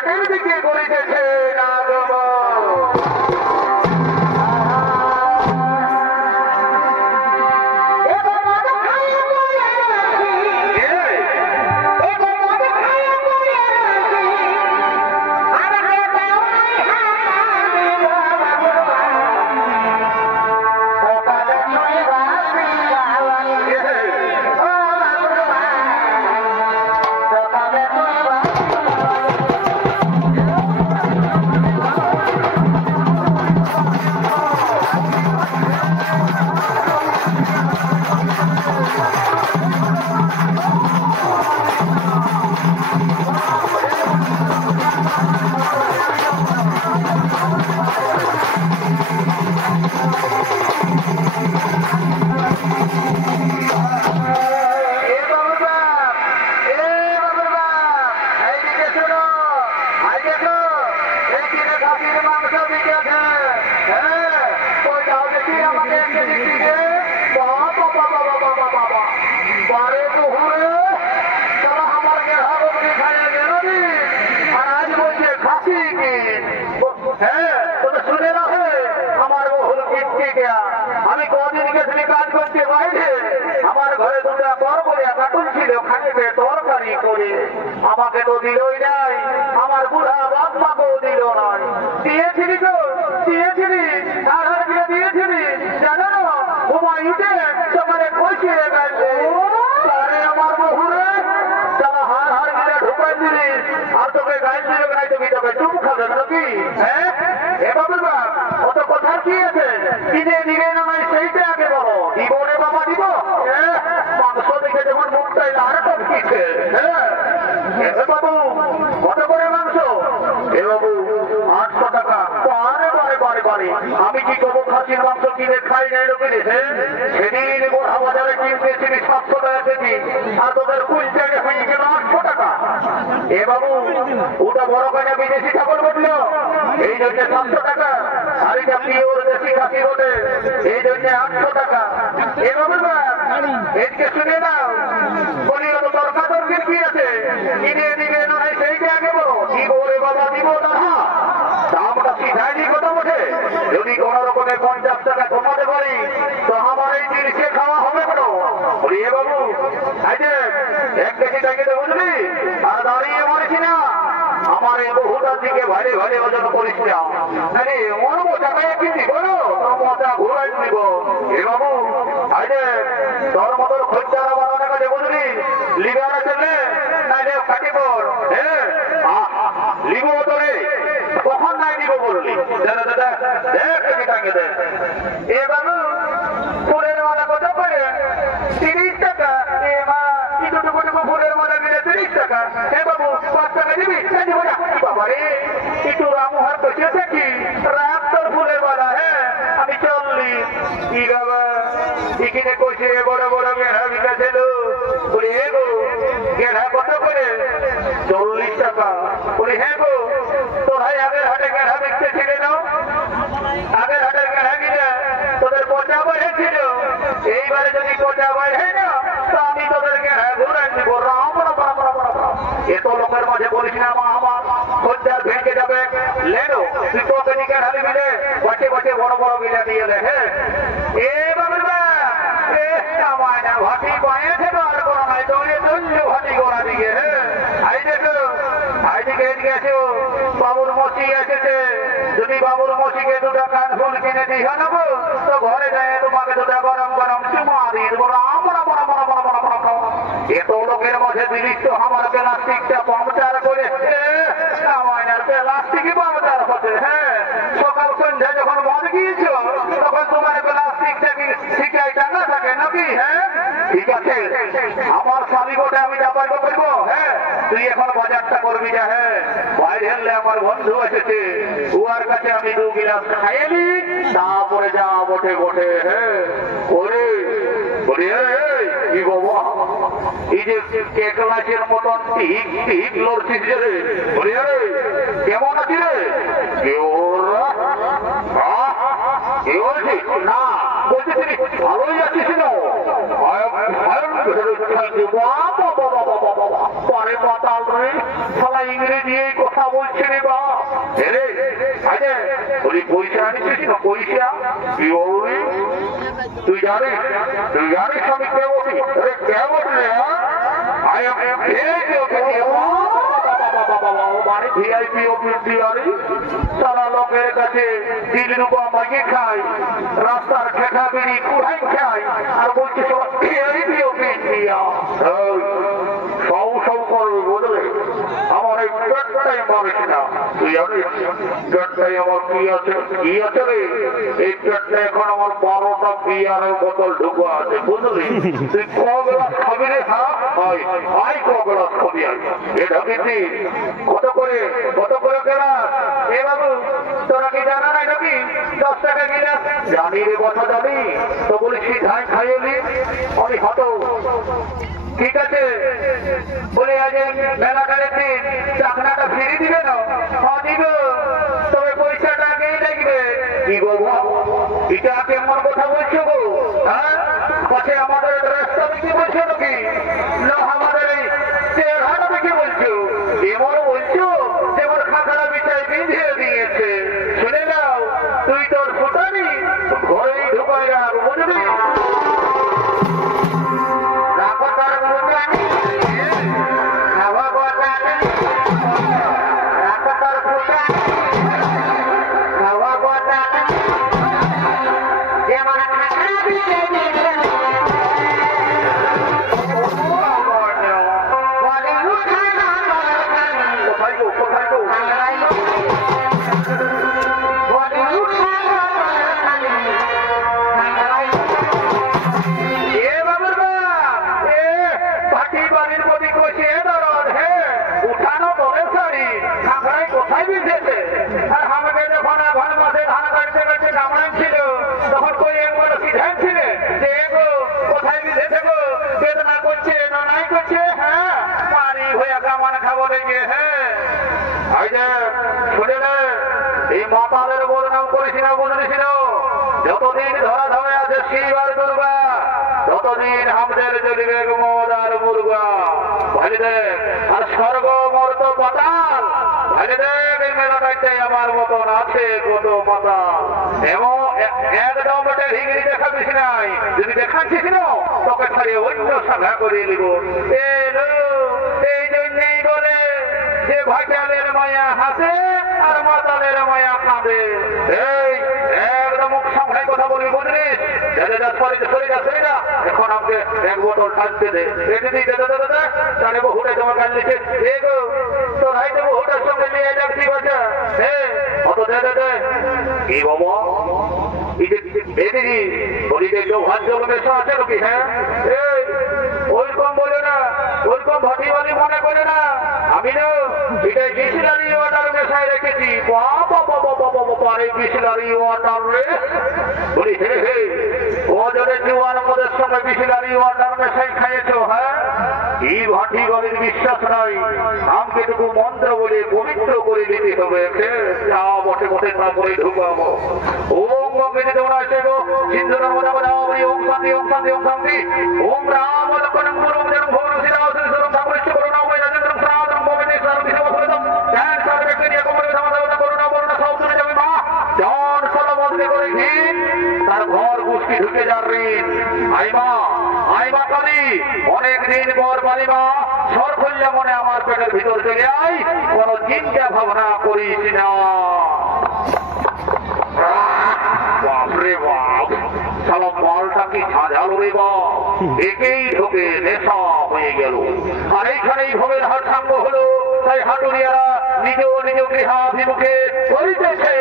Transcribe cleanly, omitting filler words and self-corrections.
ঘাটের দিকে করিতেছে আগমন। আমি কদিন গেছি কাজ করতে বাইরে, আমার ঘরে দুটা করবলিয়া কাটুন ছিল, খাইতে তরকারি করে আমাকে তো দিলই নাই, আমার বুড়া বাপ মাকেও দিল নাই। দিয়েছিলি তো দিয়েছিলি, আর গিয়ে দিয়েছিলি জানো না, ঘুমাই উঠে সকালে কষিয়ে গেছে আমার বহুরে তারা হার গিয়ে ঢুকাই দিলি, আর তোকে গাইল দিল নাই, তুমি তোকে চুপ খাবে নাকি? হ্যাঁ এ বাবা অত কথা কি আছে? কিনে দিবে না নাই সেইটা আগে বলো। দিব রে বাবা দিব, মাংস দেখে যখন মুখ চাইলে আর তো দিচ্ছে। হ্যাঁ বাবু কত করে মাংস? এ বাবু 800 টাকা। বারে বারে বারে বারে আমি কি করবো? খাসির মাংস কিনে খাই নাই লোকের। সেদিন গোড়া বাজারে কিনতেছিলি 700 টাকা কেজি, আর তোদের কুইন্টালে হয়ে গেল 800 টাকা। এ বাবু ওটা বড় কাজা বিদেশি ঠাকুর বললো, এই জন্য 700 টাকা। আর এটা পিওর দেশি খাসি বটে, এই জন্য 800 টাকা। এ বাবু এদিকে শুনে নাও, বলি তরকা তরকির কি আছে? কিনে দিবে না সেইটা আগে বলো। দিব রে বাবা দিব না, দামটা সিধাইনি কথা বটে। যদি কোন রকমের 50 টাকা কমাতে পারি তো আমার এই জিনিসে খাওয়া হবে কেন? বলি এ বাবু এক কেজি টাকা বুঝলি, আর দাঁড়িয়ে মারিস না, আমার এই বহুটার দিকে ভারে ভারে ওজন করিস না। আরে অন্য টাকায় কিনবি বলো, মজা ঘুরাই দিব। এ বাবু তোর মতন খরচারা বানানো কাজে বুঝলি, লিগার চলে নাই কাটি পর। হ্যাঁ লিব তোরে কখন নাই দিব বললি? এ বাবু ফুলের মালা কত করে? 30 টাকা। এ মা টুকু টুকু ফুলের মালা দিলে 30 টাকা। হে বাবু 5 টাকা দিবি? বাবারে একটু রামুহার বসেছে কি রাত তোর ফুলের মালা। হ্যাঁ আমি 40। কি বাবা এখানে কইছে বড় বড় গেড়া বিকাছিল। বলি হে গো গেড়া কত করে? 40 টাকা। বলি হ্যাঁ গো তোরাই আগের হাটে গেড়া দেখতে ছিলে না? আগের হাটের গেড়া কিনে তোদের পচা বেড়েছিল, এইবারে যদি পচা বেড়ে না তো আমি তোদের গেড়া ঘুরাই দিব। রাম রাম রাম রাম। এত লোকের মাঝে বলিস না মা, আমার খদ্দার ভেঙে যাবে। লেনো তুই তোকে নিকে ঢালি মিলে বাটে বাটে বড় বড় মিলা দিয়ে দে। হ্যাঁ এ বাবা আমার না ভাটি পায়েছে তো আর কোনো নাই, তোরে তুল্য ভাটি গোড়া দিকে। হ্যাঁ আই দেখো আইদিকে এদিকে আছে বাবুর মসি এসেছে। যদি বাবুর মসিকে দুটা কান ফুল কিনে দিয়ে নেবো তো ঘরে যায় তোমাকে দুটা গরম গরম চুমা দিয়ে দেবো। এত লোকের মাঝে জিনিস তো আমার প্লাস্টিকটা পাংচার করে আমার প্লাস্টিকই পাংচার হচ্ছে। হ্যাঁ সকাল সন্ধ্যা যখন মন গিয়েছ তখন তোমার প্লাস্টিকটা কি শিকাই টানা থাকে নাকি? হ্যাঁ ঠিক আছে আমার স্বামী গোটে আমি যা পাইব করবো। হ্যাঁ তুই এখন বাজারটা করবি যা। হ্যাঁ বাইরে হলে আমার বন্ধু এসেছে, উহার কাছে আমি 2 গিলাস খাইনি, তারপরে যা বটে বটে। হ্যাঁ ওরে বলি কি বাবা এই যে কেকলাচের মতন ঠিক ঠিক লড়ছিস রে। বলি রে কেমন আছি রে? না বলছি তুমি ভালোই আছিস না? কোথায় পরে মাতাল রে শালা ইংরেজি কথা বলছে রে বা রে আরে বলি পয়সা আনিছিস না পয়সা কি বলবি তুই জানিস আমি কে বলি আরে কে বললে আই এম মানে ভিআইপি অফিস দিয়ারি সারা লোকের কাছে 3 রুপা মাগি খায় রাস্তার খেখা বিড়ি কুড়াই খায় আর বলছে সব ভিআইপি অফিস দিয়া সৌ করবে বলবে আমার এই পেটটাই মারিস না তুই জানিস পেটটাই আমার কি আছে রে এই পেটটা এখন আমার 12টা বিয়ারের বোতল ঢুকো আছে বুঝলি তুই ক গ্লাস খাবি রে আই ক গ্লাস খাবি এ ঢাকিছি কত করে গেলাস এ বাবু তোরা কি জানা নাই নাকি 10 টাকা গিলাস জানি রে কথা জানি তো বলিস ধান খাইয়ে আমি হতো ঠিক আছে বলে আজ মেলাটারের দিন চাকনাটা ফিরিয়ে দিবে না দিব তবে পয়সাটা আগেই লাগবে কি গো এটা কেমন কথা বলছো গো হ্যাঁ পাশে আমাদের রাস্তা দেখে বলছো নাকি না আমাদের এই চেহারা দেখে বলছো এমন বলছো যেমন খাঁকড়া বিছাই বিঁধিয়ে দিয়েছে শুনে নাও তুই তোর ফুটানি ঘরেই ঢুকাই রাখ বুঝলি মাতালের বদনাম করিস না বুঝলিস যতদিন ধরা ধরে আছে শিব আর দুর্গা ততদিন আমাদের জ্বলিবে মদ আর মুরগা ভাই দেখ আর স্বর্গ মর্ত পাতাল ভাই দেখ এই মেলাটাই আমার মতন আছে কত পাতাল এমন একদম ওটা হিগড়ি দেখাবিস নাই যদি দেখাচ্ছিস না তোকে ছাড়িয়ে অন্য সাধা করে নিব এই জন্যই বলে যে ভাইটালের মায়া হাসে আর মাতালের মায়া কাঁদে এই একদম মুখ সামনে কথা বলবি বুঝলিস শরীরা এখন আমাকে 1 বোতল টানতে দে দিদি তাহলে বহুটা জমা কাল দিচ্ছে তোর হাইতে বহুটার সঙ্গে নিয়ে যাচ্ছি বাচ্চা হ্যাঁ অত দে কি বাবা দিদি বলি কেউ ভাত জলের আছে নাকি হ্যাঁ এই ওইরকম বলে না ওইরকম ভাটিবালি মনে করে না আমি না এটাই বিসলারি ওয়াটার মেশায় রেখেছি বিসলারি ওয়াটার রে বলি হে ওজনের জুয়ার আমাদের সঙ্গে বিসলারি ওয়াটার মেশাই খাইয়েছ হ্যাঁ এই ভাটি বালির বিশ্বাস নাই আমাকে টুকু মন্ত্র বলে পবিত্র করে দিতে হবে যা বটে বটে তারপরে ঢুকাবো ওম গঙ্গে যেতে মনে আছে গো সিন্ধু নর্মদা গোদাবরী ওম শান্তি ওম শান্তি ওম শান্তি ওম রাম লক্ষ্মণং গুরুম জনং ভবন শ্রীরাম সরম ঠাকুরিষ্ঠ করুণাময় রাজেন্দ্রং সাদরং গোবিন্দে সারং বিষ্ণুবসরিতম জ্ঞান সাগরে নিয়ে কমরে সমাধান করুণা বরুণা সব শুনে যাবে মা জন সল বদলে করে ঘিন তার ঘর গুষ্টি ঢুকে যার ঋণ আইমা কালী অনেকদিন পর পারিমা সর খুললে মনে আমার পেটের ভিতর চলে আই কোন চিন্তা ভাবনা করিস না বাপরে বাপ সালা মালটা কি ঝাঁঝালো রে বাপ একেই ঢোকে নেশা হয়ে গেল আর এইখানেই ভোগের হাট সাঙ্গ হলো তাই হাটুরিয়ারা নিজ নিজ গৃহাভিমুখে করিতেছে